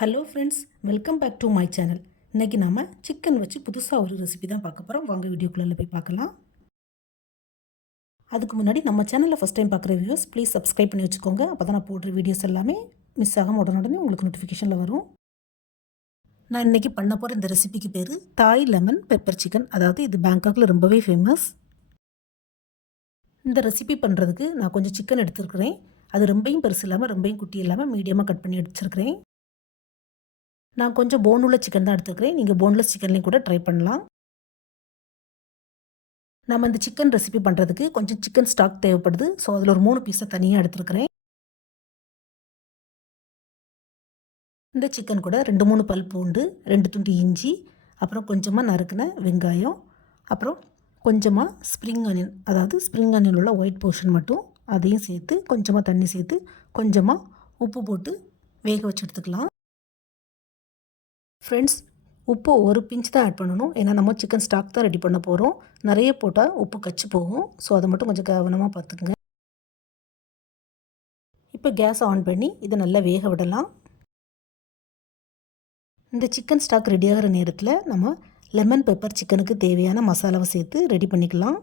Hello friends welcome back to my channel இன்றைக்கி நாம் chicken வச்சு புதுசாக ஒரு ரெசிபி தான் பார்க்க போகிறோம் வாங்க வீடியோக்குள்ளே போய் பார்க்கலாம். அதுக்கு முன்னாடி நம்ம சேனலில் ஃபஸ்ட் டைம் பார்க்குற வியூஸ் ப்ளீஸ் சப்ஸ்கிரைப் பண்ணி வச்சுக்கோங்க. அப்போ தான் நான் போடுற வீடியோஸ் எல்லாமே மிஸ் ஆகாமல் உடனே உங்களுக்கு நோட்டிஃபிகேஷனில் வரும். நான் இன்றைக்கி பண்ண போகிற இந்த ரெசிபிக்கு பேர் தாய் லெமன் பெப்பர் சிக்கன் அதாவது இது பேங்காக்கில் ரொம்பவே ஃபேமஸ் இந்த ரெசிபி பண்ணுறதுக்கு நான் கொஞ்சம் சிக்கன் எடுத்துருக்கிறேன். அது ரொம்பையும் பெருசு இல்லாமல் ரொம்பையும் குட்டி இல்லாமல் மீடியமாக கட் பண்ணி எடுத்துருக்கிறேன். நான் கொஞ்சம் போனுள்ள சிக்கன் தான் எடுத்துக்கிறேன். நீங்கள் போன்லெஸ் சிக்கன்லேயும் கூட ட்ரை பண்ணலாம். நம்ம இந்த சிக்கன் ரெசிபி பண்ணுறதுக்கு கொஞ்சம் சிக்கன் ஸ்டாக் தேவைப்படுது. ஸோ அதில் ஒரு மூணு பீஸை தனியாக எடுத்துருக்கிறேன். இந்த சிக்கன் கூட ரெண்டு மூணு பல் பூண்டு ரெண்டு துண்டு இஞ்சி அப்புறம் கொஞ்சமாக நறுக்கின வெங்காயம் அப்புறம் கொஞ்சமாக ஸ்ப்ரிங் ஆனியன் அதாவது ஸ்ப்ரிங் ஆனியன் உள்ள ஒயிட் போர்ஷன் மட்டும் அதையும் சேர்த்து கொஞ்சமாக தண்ணி சேர்த்து கொஞ்சமாக உப்பு போட்டு வேக வச்சு எடுத்துக்கலாம். ஃப்ரெண்ட்ஸ் உப்பு ஒரு பிஞ்ச் தான் ஆட் பண்ணணும். ஏன்னா நம்ம சிக்கன் ஸ்டாக் தான் ரெடி பண்ண போகிறோம் நிறைய போட்டால் உப்பு கச்சி போகும். ஸோ அதை மட்டும் கொஞ்சம் கவனமாக பார்த்துக்குங்க. இப்போ கேஸ் ஆன் பண்ணி இதை நல்லா வேக விடலாம். இந்த சிக்கன் ஸ்டாக் ரெடி ஆகிற நேரத்தில் நம்ம லெமன் பெப்பர் சிக்கனுக்கு தேவையான மசாலாவை சேர்த்து ரெடி பண்ணிக்கலாம்.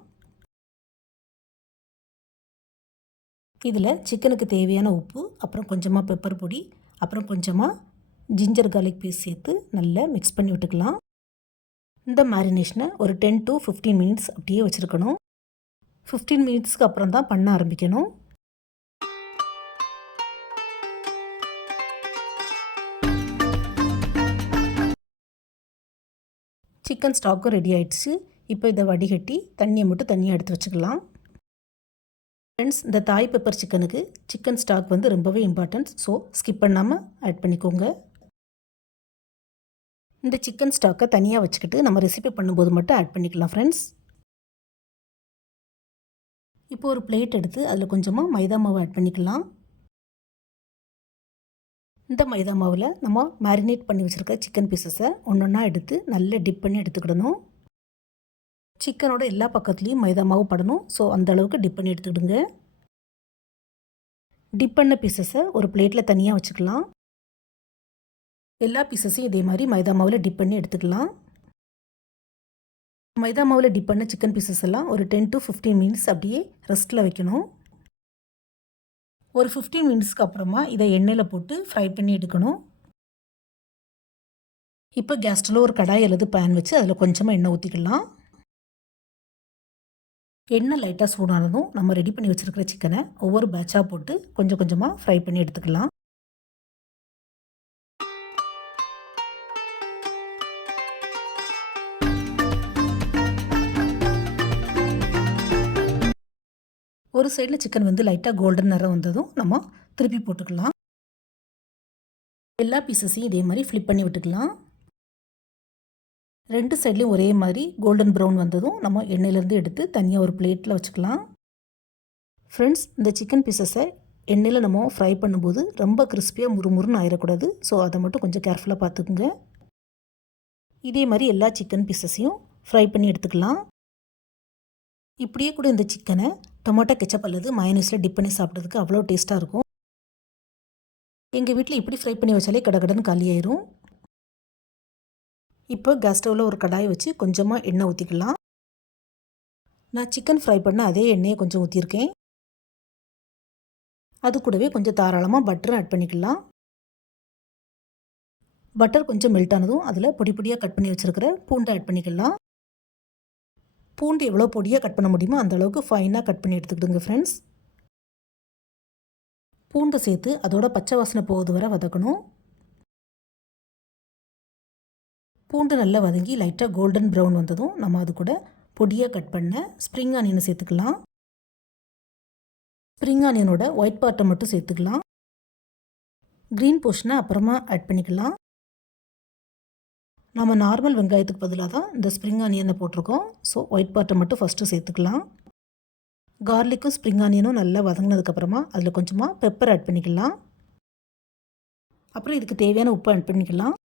இதில் சிக்கனுக்கு தேவையான உப்பு அப்புறம் கொஞ்சமாக பெப்பர் பொடி அப்புறம் கொஞ்சமாக ஜிஞ்சர் கார்லிக் பீஸ் சேர்த்து நல்லா மிக்ஸ் பண்ணி விட்டுக்கலாம். இந்த மேரினேஷனை ஒரு டென் டு ஃபிஃப்டீன் மினிட்ஸ் அப்படியே வச்சுருக்கணும். ஃபிஃப்டீன் மினிட்ஸ்க்கு அப்புறம் தான் பண்ண ஆரம்பிக்கணும். சிக்கன் ஸ்டாக்கும் ரெடி ஆயிடுச்சு. இப்போ இதை வடிகட்டி தண்ணியை மட்டும் தனியாக எடுத்து வச்சுக்கலாம். ஃப்ரெண்ட்ஸ் இந்த தாய் பெப்பர் சிக்கனுக்கு சிக்கன் ஸ்டாக் வந்து ரொம்பவே இம்பார்ட்டன்ஸ் ஸோ ஸ்கிப் பண்ணாமல் ஆட் பண்ணிக்கோங்க. இந்த சிக்கன் ஸ்டாக்கை தனியாக வச்சுக்கிட்டு நம்ம ரெசிபி பண்ணும்போது மட்டும் ஆட் பண்ணிக்கலாம் ஃப்ரெண்ட்ஸ் இப்போ ஒரு பிளேட் எடுத்து அதில் கொஞ்சமாக மைதா மாவு ஆட் பண்ணிக்கலாம். இந்த மைதா மாவில் நம்ம மேரினேட் பண்ணி வச்சுருக்க சிக்கன் பீசஸை ஒன்று ஒன்றா எடுத்து நல்லா டிப் பண்ணி எடுத்துக்கிடணும். சிக்கனோட எல்லா பக்கத்துலேயும் மைதா மாவு படணும் ஸோ அந்த அளவுக்கு டிப் பண்ணி எடுத்துக்கிடுங்க. டிப் பண்ண பீசஸை ஒரு பிளேட்டில் தனியாக வச்சுக்கலாம். எல்லா பீசஸையும் இதே மாதிரி மைதா மாவில் டிப் பண்ணி எடுத்துக்கலாம். மைதா மாவில் டிப் பண்ண சிக்கன் பீசஸ் எல்லாம் ஒரு டென் டு ஃபிஃப்டீன் மினிட்ஸ் அப்படியே ரெஸ்ட்டில் வைக்கணும். ஒரு ஃபிஃப்டீன் மினிட்ஸ்க்கு அப்புறமா இதை எண்ணெயில் போட்டு ஃப்ரை பண்ணி எடுக்கணும். இப்போ கேஸ்டில் ஒரு கடாய் அல்லது பேன் வச்சு அதில் கொஞ்சமாக எண்ணெய் ஊற்றிக்கலாம் எண்ணெய் லைட்டாக சூடானதும் நம்ம ரெடி பண்ணி வச்சுருக்கிற சிக்கனை ஒவ்வொரு பேட்சாக போட்டு கொஞ்சம் கொஞ்சமாக ஃப்ரை பண்ணி எடுத்துக்கலாம். ஒரு சைடில் சிக்கன் வந்து லைட்டாக கோல்டன் நிறம் வந்ததும் நம்ம திருப்பி போட்டுக்கலாம். எல்லா பீசஸையும் இதே மாதிரி ஃப்ளிப் பண்ணி விட்டுக்கலாம். ரெண்டு சைட்லேயும் ஒரே மாதிரி கோல்டன் ப்ரௌன் வந்ததும் நம்ம எண்ணெயிலேருந்து எடுத்து தனியாக ஒரு பிளேட்டில் வச்சுக்கலாம். ஃப்ரெண்ட்ஸ் இந்த சிக்கன் பீசஸை எண்ணெயில் நம்ம ஃப்ரை பண்ணும்போது ரொம்ப கிறிஸ்பியாக முறுமுறுன்னு ஆயிடக்கூடாது ஸோ அதை மட்டும் கொஞ்சம் கேர்ஃபுல்லாக பார்த்துக்குங்க. இதே மாதிரி எல்லா சிக்கன் பீசஸையும் ஃப்ரை பண்ணி எடுத்துக்கலாம். இப்படியே கூட இந்த சிக்கனை டொமேட்டோ கெச்சப் அல்லது மயனீஸில் டிப் பண்ணி சாப்பிட்றதுக்கு அவ்வளோ டேஸ்ட்டாக இருக்கும். எங்கள் வீட்டில் இப்படி ஃப்ரை பண்ணி வச்சாலே கடகடன் காலியாயிரும். இப்போ கேஸ் ஸ்டவ்வில் ஒரு கடாயை வச்சு கொஞ்சமாக எண்ணெய் ஊற்றிக்கலாம் நான் சிக்கன் ஃப்ரை பண்ண அதே எண்ணெயை கொஞ்சம் ஊற்றிருக்கேன் அது கூடவே கொஞ்சம் தாராளமாக பட்டர் ஆட் பண்ணிக்கலாம். பட்டர் கொஞ்சம் மெல்ட் ஆனதும் அதில் பொடி பொடியாக கட் பண்ணி வச்சுருக்கிற பூண்டை ஆட் பண்ணிக்கலாம். பூண்டு எவ்வளோ பொடியாக கட் பண்ண முடியுமோ அந்தளவுக்கு ஃபைனாக கட் பண்ணி எடுத்துக்கிடுங்க ஃப்ரெண்ட்ஸ் பூண்டு சேர்த்து அதோட பச்சை வாசனை போகுது வர வதக்கணும். பூண்டு நல்லா வதங்கி லைட்டாக கோல்டன் ப்ரௌன் வந்ததும் நம்ம அது கூட பொடியாக கட் பண்ண ஸ்ப்ரிங் ஆனியனை சேர்த்துக்கலாம். ஸ்ப்ரிங் ஆனியனோட ஒயிட் பார்ட்டை மட்டும் சேர்த்துக்கலாம். க்ரீன் போர்ஷனை அப்புறமா ஆட் பண்ணிக்கலாம். நம்ம நார்மல் வெங்காயத்துக்கு பதிலாக தான் இந்த ஸ்ப்ரிங் ஆனியனை போட்டிருக்கோம். ஸோ ஒயிட் பார்ட்டை மட்டும் ஃபஸ்ட்டு சேர்த்துக்கலாம். கார்லிக்கும் ஸ்ப்ரிங் ஆனியனும் நல்லா வதங்கினதுக்கப்புறமா அதில் கொஞ்சமாக பெப்பர் ஆட் பண்ணிக்கலாம். அப்புறம் இதுக்கு தேவையான உப்பு ஆட் பண்ணிக்கலாம்.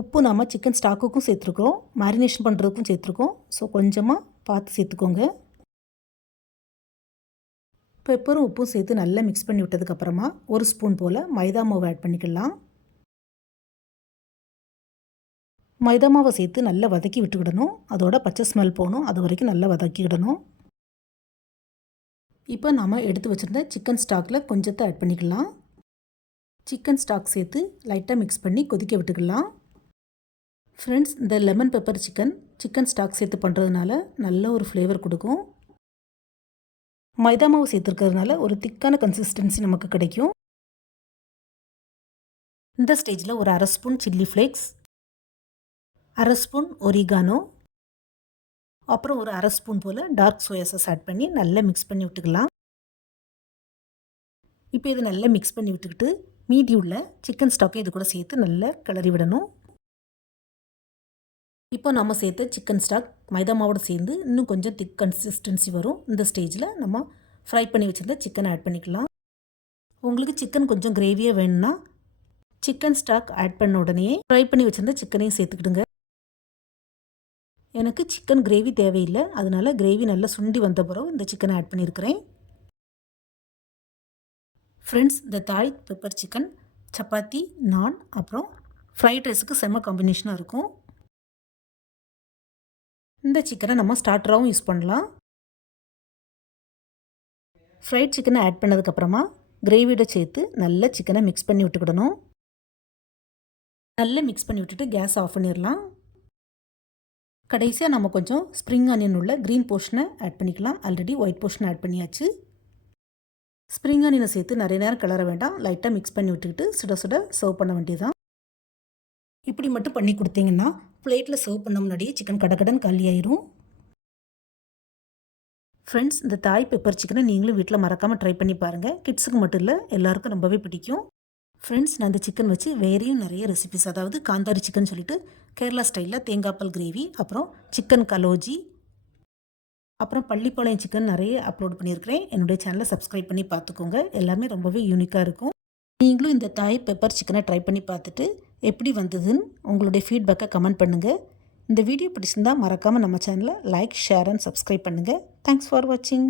உப்பு நாம் சிக்கன் ஸ்டாக்குக்கும் சேர்த்துருக்கோம் மேரினேஷன் பண்ணுறதுக்கும் சேர்த்துருக்கோம். ஸோ கொஞ்சமாக பார்த்து சேர்த்துக்கோங்க. பெப்பரும் உப்பும் சேர்த்து நல்லா மிக்ஸ் பண்ணி விட்டதுக்கப்புறமா ஒரு ஸ்பூன் போல் மைதா மாவு ஆட் பண்ணிக்கலாம். மைதா மாவை சேர்த்து நல்லா வதக்கி விட்டுக்கிடணும். அதோட பச்சை ஸ்மெல் போகணும். அது வரைக்கும் நல்லா வதக்கிக்கிடணும். இப்போ நாம் எடுத்து வச்சுருந்த சிக்கன் ஸ்டாக்கில் கொஞ்சத்தை ஆட் பண்ணிக்கலாம். சிக்கன் ஸ்டாக் சேர்த்து லைட்டாக மிக்ஸ் பண்ணி கொதிக்க விட்டுக்கலாம். ஃப்ரெண்ட்ஸ் இந்த lemon pepper chicken chicken stock சேர்த்து பண்ணுறதுனால நல்ல ஒரு ஃப்ளேவர் கொடுக்கும். மைதா மாவு சேர்த்துருக்கிறதுனால ஒரு திக்கான கன்சிஸ்டன்சி நமக்கு கிடைக்கும். இந்த ஸ்டேஜில் ஒரு அரை ஸ்பூன் சில்லி ஃப்ளேக்ஸ் அரை ஸ்பூன் ஒரிகானோ அப்புறம் ஒரு அரை ஸ்பூன் போல் டார்க் சோயா சாஸ் ஆட் பண்ணி நல்லா மிக்ஸ் பண்ணி விட்டுக்கலாம். இப்போ இது நல்லா மிக்ஸ் பண்ணி விட்டுக்கிட்டு மீதி உள்ள சிக்கன் ஸ்டாக்கை இது கூட சேர்த்து நல்லா கிளறி விடணும். இப்போ நம்ம சேர்த்த சிக்கன் ஸ்டாக் மைதா மாவோடு சேர்ந்து இன்னும் கொஞ்சம் திக் கன்சிஸ்டன்சி வரும். இந்த ஸ்டேஜில் நம்ம ஃப்ரை பண்ணி வச்சுருந்த சிக்கன் ஆட் பண்ணிக்கலாம். உங்களுக்கு சிக்கன் கொஞ்சம் கிரேவியாக வேணும்னா சிக்கன் ஸ்டாக் ஆட் பண்ண உடனே ஃப்ரை பண்ணி வச்சுருந்த சிக்கனையும் சேர்த்துக்கிடுங்க. எனக்கு சிக்கன் கிரேவி தேவையில்லை. அதனால் கிரேவி நல்லா சுண்டி வந்த பிறகு இந்த சிக்கனை ஆட் பண்ணியிருக்கிறேன். ஃப்ரெண்ட்ஸ் இந்த தாய் பெப்பர் சிக்கன் சப்பாத்தி நான் அப்புறம் ஃப்ரைட் ரைஸுக்கு செம்ம காம்பினேஷனாக இருக்கும். இந்த சிக்கனை நம்ம ஸ்டார்டராகவும் யூஸ் பண்ணலாம். ஃப்ரைட் சிக்கனை ஆட் பண்ணதுக்கப்புறமா கிரேவியோட சேர்த்து நல்ல சிக்கனை மிக்ஸ் பண்ணி விட்டுக்கிடணும். நல்லா மிக்ஸ் பண்ணி விட்டுட்டு கேஸ் ஆஃப் பண்ணிடலாம். கடைசியாக நம்ம கொஞ்சம் ஸ்ப்ரிங் ஆனியன் உள்ள க்ரீன் போர்ஷனை ஆட் பண்ணிக்கலாம். ஆல்ரெடி ஒயிட் போர்ஷனை ஆட் பண்ணியாச்சு. ஸ்ப்ரிங் ஆனியனை சேர்த்து நிறைய நேரம் கிளற வேண்டாம். லைட்டாக மிக்ஸ் பண்ணி விட்டுக்கிட்டு சுட சுட சர்வ் பண்ண வேண்டியதுதான். இப்படி மட்டும் பண்ணி கொடுத்தீங்கன்னா பிளேட்டில் சர்வ் பண்ண முன்னாடியே சிக்கன் கடக்கடன் காலி ஆயிரும். ஃப்ரெண்ட்ஸ் இந்த தாய் பெப்பர் சிக்கனை நீங்களும் வீட்டில் மறக்காமல் ட்ரை பண்ணி பாருங்கள் கிட்ஸுக்கு மட்டும் இல்லை எல்லாருக்கும் ரொம்பவே பிடிக்கும். ஃப்ரெண்ட்ஸ் நான் இந்த சிக்கன் வச்சு வேறையும் நிறைய ரெசிபிஸ் அதாவது காந்தாரி சிக்கன் சொல்லிட்டு கேரளா ஸ்டைலில் தேங்காய்பால் கிரேவி அப்புறம் சிக்கன் கலோஜி அப்புறம் பள்ளிப்பாளையம் சிக்கன் நிறைய அப்லோட் பண்ணியிருக்கிறேன். என்னுடைய சேனலை சப்ஸ்கிரைப் பண்ணி பார்த்துக்கோங்க. எல்லாமே ரொம்பவே யூனிக்காக இருக்கும். நீங்களும் இந்த தாய் பெப்பர் சிக்கனை ட்ரை பண்ணி பார்த்துட்டு எப்படி வந்ததுன்னு உங்களுடைய ஃபீட்பேக்கை கமெண்ட் பண்ணுங்கள் இந்த வீடியோ பிடிச்சிருந்தால் மறக்காமல் நம்ம சேனலை லைக் ஷேர் அண்ட் சப்ஸ்கிரைப் பண்ணுங்கள் தேங்க்ஸ் ஃபார் வாட்சிங்